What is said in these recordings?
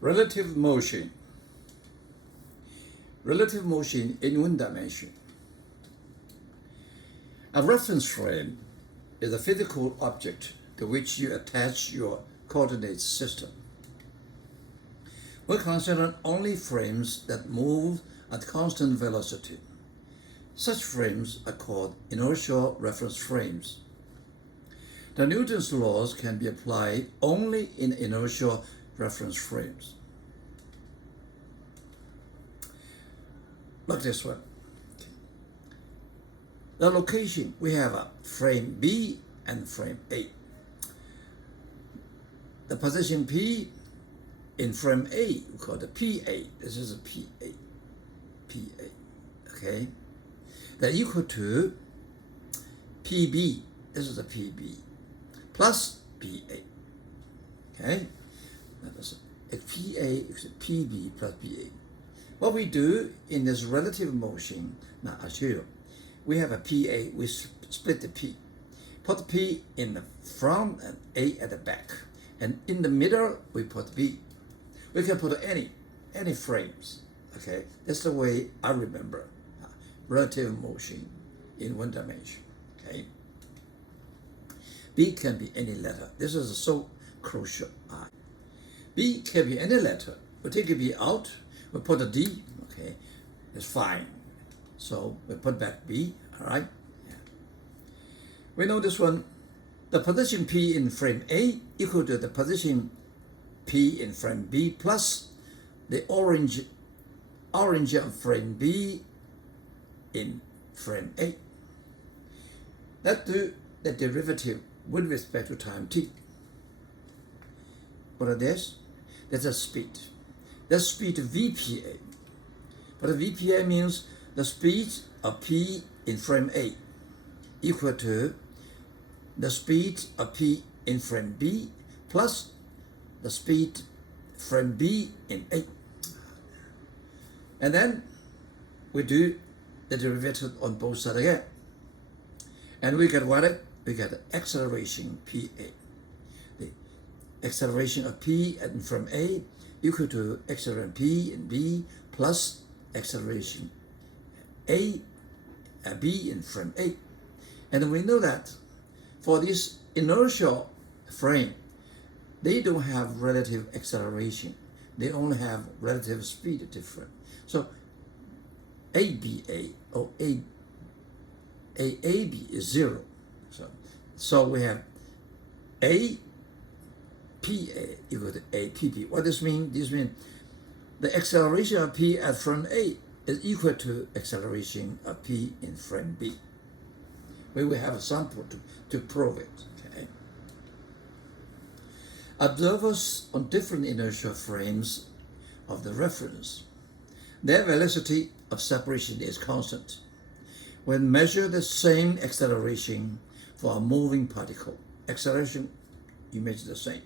Relative motion. Relative motion in one dimension. A reference frame is a physical object to which you attach your coordinate system. We consider only frames that move at constant velocity. Such frames are called inertial reference frames. The Newton's laws can be applied only in inertial reference frames. Like this one. The location, we have a frame B and frame A. The position P in frame A, we call it PA. This is a PA. Okay? They're equal to PB. This is a PB plus PA. Okay? That is it's PA is PB plus PA. What we do in this relative motion, now I'll show you. We have a PA, we split the P. Put P in the front and A at the back. And in the middle, we put B. We can put any frames. Okay, that's the way I remember relative motion in one dimension. Okay, B can be any letter. This is so crucial. B can be any letter. We take a B out, we put a D. Okay, it's fine. So we put back B. All right. Yeah. We know this one. The position P in frame A equal to the position P in frame B plus the orange of frame B in frame A. Let's do the derivative with respect to time t. What is this? That's a speed. That's speed VPA. But VPA means the speed of P in frame A equal to the speed of P in frame B plus the speed frame B in A. And then we do the derivative on both sides again. And we get what? We get acceleration PA. The acceleration of P from A equal to acceleration P in B plus acceleration B in frame A. And we know that for this inertial frame, they don't have relative acceleration. They only have relative speed difference. So ABA or AAB is 0. So we have APA equal to APB. What does this mean? This means the acceleration of P at frame A is equal to acceleration of P in frame B. We will have a sample to prove it. Okay. Observers on different inertial frames of the reference, their velocity of separation is constant. When measure the same acceleration for a moving particle, acceleration you measure the same.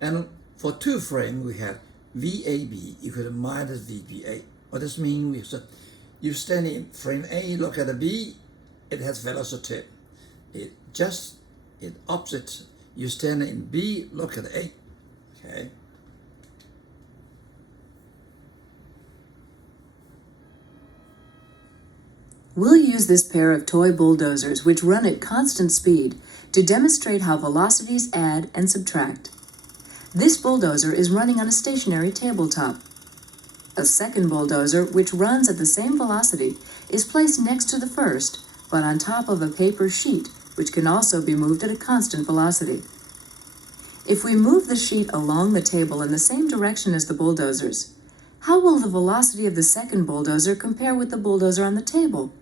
And for two frames, we have VAB equal to minus VBA. What does this mean? You stand in frame A, look at the B, it has velocity. It opposite. You stand in B, look at A. Okay. We'll use this pair of toy bulldozers which run at constant speed to demonstrate how velocities add and subtract. This bulldozer is running on a stationary tabletop. A second bulldozer, which runs at the same velocity, is placed next to the first, but on top of a paper sheet, which can also be moved at a constant velocity. If we move the sheet along the table in the same direction as the bulldozers, how will the velocity of the second bulldozer compare with the bulldozer on the table?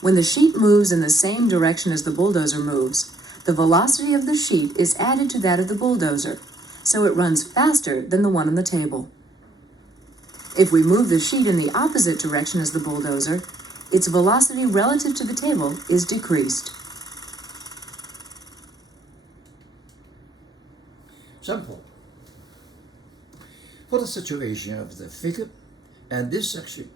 When the sheet moves in the same direction as the bulldozer moves, the velocity of the sheet is added to that of the bulldozer, so it runs faster than the one on the table. If we move the sheet in the opposite direction as the bulldozer, its velocity relative to the table is decreased. Simple. For the situation of the figure and this section,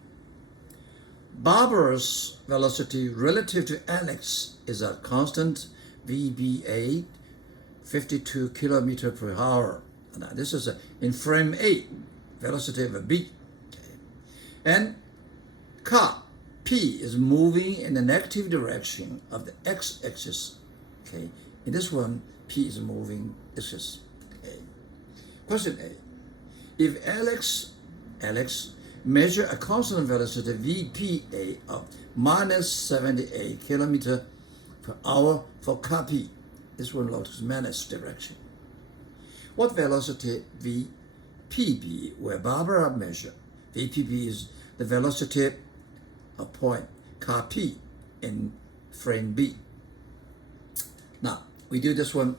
Barbara's velocity relative to Alex is a constant VBA 52 kilometer per hour. Now, this is in frame A, velocity of B. Okay. And car P is moving in the negative direction of the x-axis. Okay. In this one, P is moving axis. Okay. Question A. If Alex measure a constant velocity VPA of minus 78 kilometer per hour for car P, this one looks minus direction. What velocity VPB will Barbara measure? VPB is the velocity of point car P in frame B. Now, we do this one.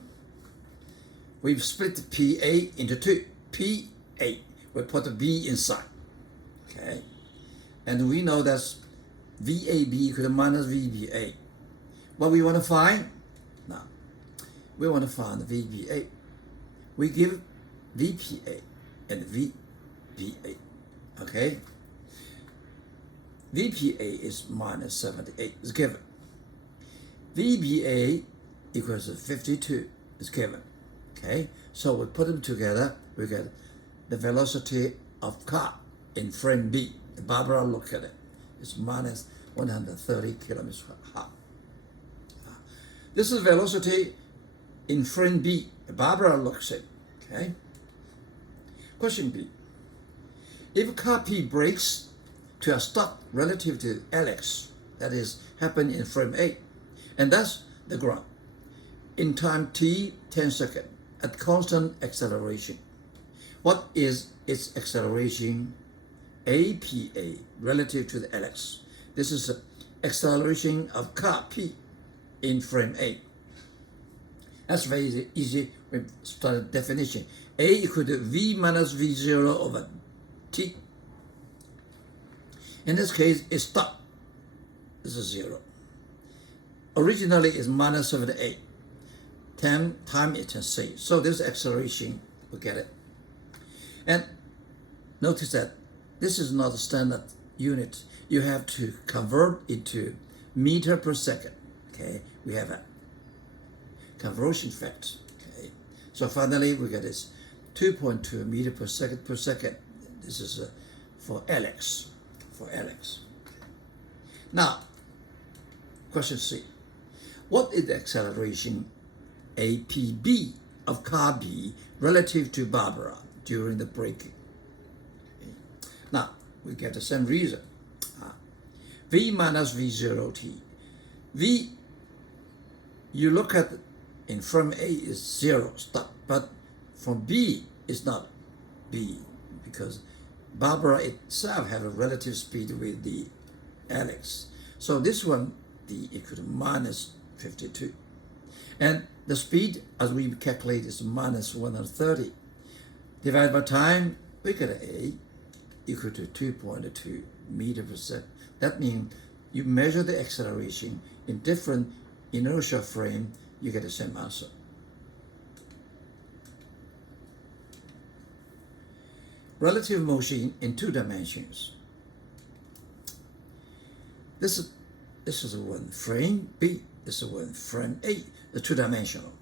We've split PA into two. PA, we put a B inside. Okay? And we know that's VAB equal to minus VBA. What we want to find? Now, we want to find VBA. We give VPA and VBA. Okay? VPA is minus 78, is given. VBA equals to 52, is given. Okay? So we put them together, we get the velocity of car in frame B. Barbara look at it. It's minus 130 kilometers per hour. This is velocity in frame B. Barbara looks at it. Okay? Question B. If car P brakes to a stop relative to Alex, that is, happen in frame A, and thus the ground, in time t 10 seconds, at constant acceleration, what is its acceleration APA relative to the Alex? This is the acceleration of car P in frame A. That's very easy. We start definition. A equal to V minus V0 over T. In this case, it's stop. This is 0. Originally, it's minus 78. 10 times it is C. So this acceleration, we get it. And notice that this is not a standard unit. You have to convert it to meter per second. Okay, we have a conversion factor. Okay, so finally we get this 2.2 meter per second. This is for Alex. Now, question C. What is the acceleration APB of car B relative to Barbara during the braking? Okay. Now, we get the same reason. V minus V0T. V, you look at in frame A is 0, stop, but from B is not B, because Barbara itself have a relative speed with the Alex. So this one, D equal to minus 52. And the speed, as we calculate, is minus 130. Divided by time, we get A equal to 2.2 meter per second. That means you measure the acceleration in different inertial frame, you get the same answer. Relative motion in 2 dimensions. This is one frame B, this is one frame A, the 2-dimensional.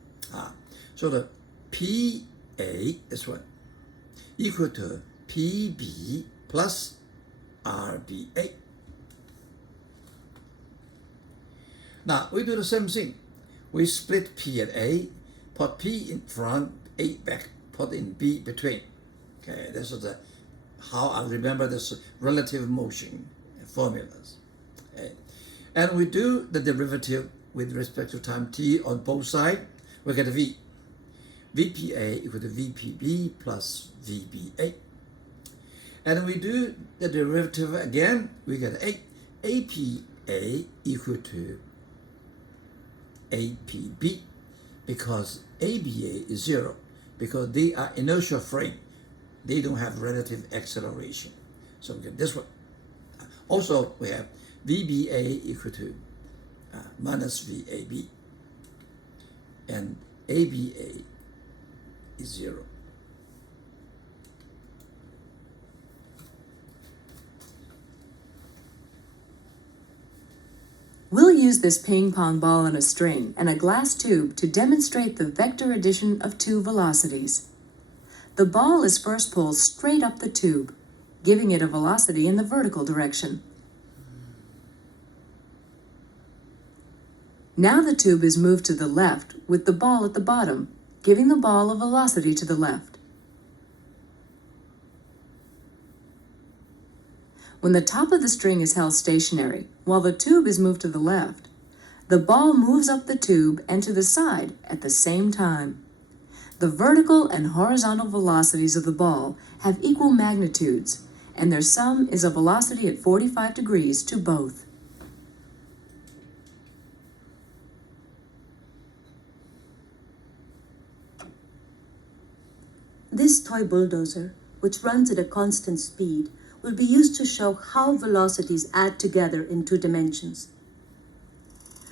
So the PA, this one, equal to PB plus RBA. Now, we do the same thing. We split P and A, put P in front, A back, put in B between. Okay, this is how I remember this relative motion formulas. Okay. And we do the derivative with respect to time t on both sides. We get V. VPA equal to VPB plus VBA. And we do the derivative again, we get APA equal to APB, because ABA is 0, because they are inertial frame. They don't have relative acceleration. So we get this one. Also, we have VBA equal to minus VAB, and ABA is 0. We'll use this ping pong ball on a string and a glass tube to demonstrate the vector addition of two velocities. The ball is first pulled straight up the tube, giving it a velocity in the vertical direction. Now the tube is moved to the left with the ball at the bottom, giving the ball a velocity to the left. When the top of the string is held stationary, while the tube is moved to the left, the ball moves up the tube and to the side at the same time. The vertical and horizontal velocities of the ball have equal magnitudes, and their sum is a velocity at 45 degrees to both. This toy bulldozer, which runs at a constant speed, will be used to show how velocities add together in two dimensions.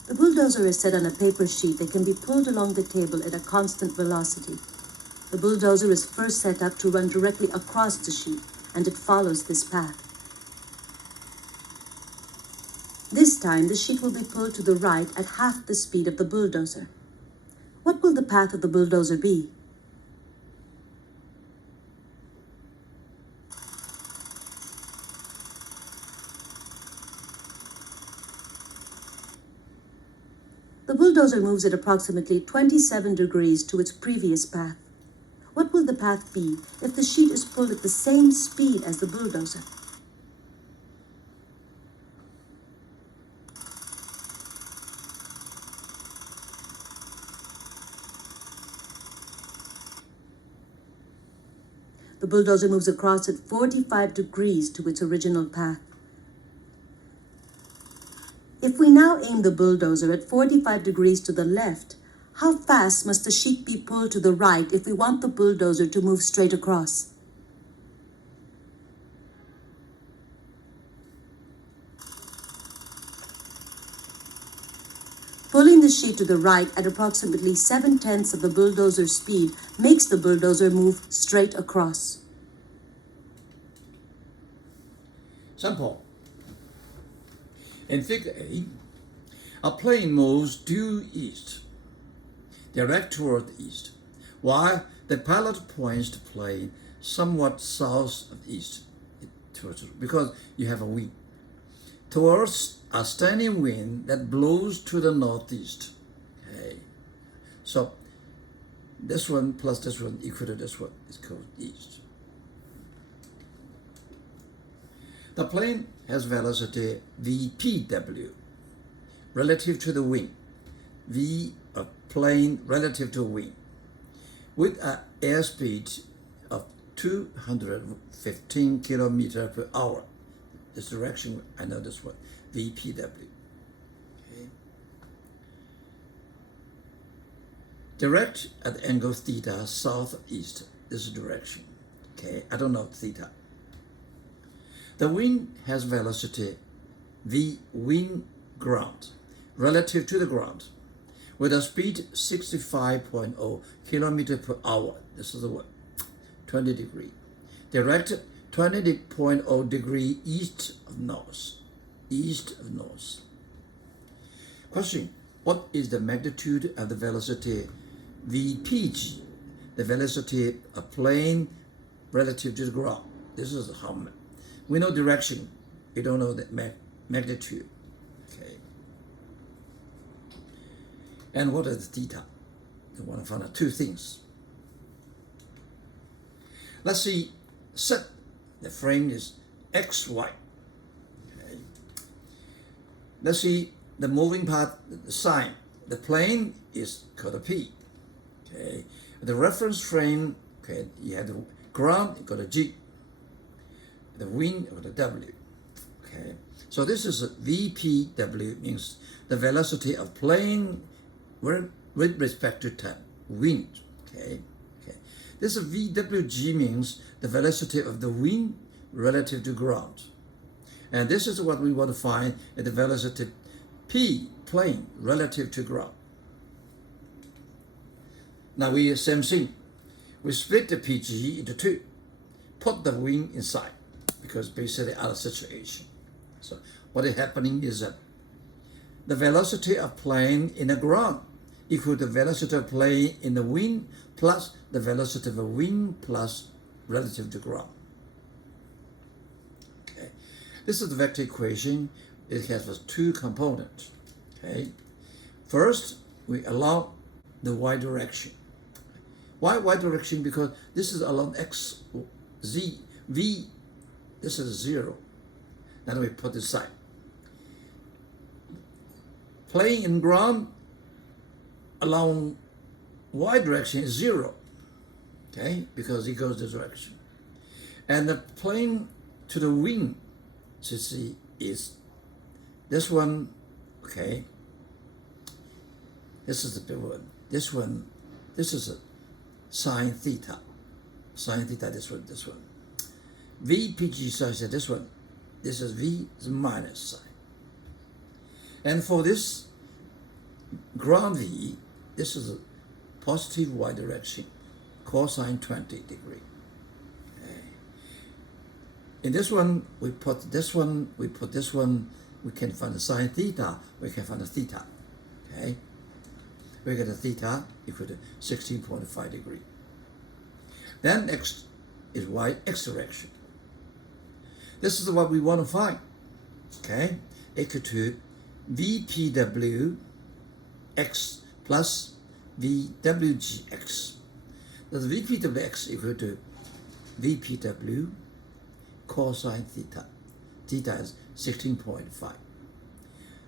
The bulldozer is set on a paper sheet that can be pulled along the table at a constant velocity. The bulldozer is first set up to run directly across the sheet, and it follows this path. This time, the sheet will be pulled to the right at half the speed of the bulldozer. What will the path of the bulldozer be? The bulldozer moves at approximately 27 degrees to its previous path. What will the path be if the sheet is pulled at the same speed as the bulldozer? The bulldozer moves across at 45 degrees to its original path. If we now aim the bulldozer at 45 degrees to the left, how fast must the sheet be pulled to the right if we want the bulldozer to move straight across? Pulling the sheet to the right at approximately 7/10 of the bulldozer's speed makes the bulldozer move straight across. Simple. In Figure A, a plane moves due east, direct toward the east, while the pilot points the plane somewhat south of east, because you have a wind, towards a standing wind that blows to the northeast. Okay. So this one plus this one equal to this one is called east. The plane has velocity VPW relative to the wind, V of plane relative to wind, with an airspeed of 215 kilometers per hour. This direction, I know this one, VPW. Okay. Direct at angle theta southeast, this direction. Okay, I don't know theta. The wind has velocity V wind ground relative to the ground with a speed 65.0 kilometers per hour. This is the one, 20 degree. Direct 20.0 degree east of north. East of north. Question, what is the magnitude of the velocity VPG? The velocity of plane relative to the ground. This is how much. We know direction, we don't know the magnitude. Okay. And what is theta? We want to find out two things. Let's see, set the frame is XY. Okay. Let's see the moving part, the sign. The plane is called a P. Okay. The reference frame, okay, you have the ground, you got a G. The wind or the W. Okay, so this is a VPW, means the velocity of plane with respect to time, wind. Okay, this is VWG, means the velocity of the wind relative to ground, and this is what we want to find at the velocity P plane relative to ground. Now we same thing. We split the PG into two, put the wind inside, because basically out of situation. So what is happening is that the velocity of plane in the ground equal to the velocity of plane in the wind plus the velocity of the wind plus relative to ground. Okay, this is the vector equation. It has two components. Okay, first we allow the y direction. Why y direction? Because this is along x, z, v. This is 0. Then we put this side. Plane in ground along y direction is 0. Okay, because it goes this direction. And the plane to the wing, so see, is this one. Okay, this is the big one. This one, this is a sine theta. Sine theta, this one, this one. VPG, so I said this one. This is V is minus sine. And for this ground V, this is a positive y direction, cosine 20 degree. Okay. In this one, we put this one, we put this one, we can find the sine theta, we can find the theta. Okay. We get a theta equal to 16.5 degree. Then next is y x direction. This is what we want to find. Okay, equal to VPW x plus VWGX. That's VPWX equal to VPW cosine theta. Theta is 16.5.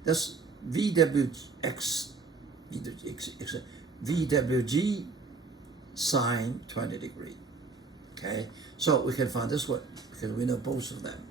That's VWX. VWG sine 20 degree. Okay, so we can find this one because we know both of them.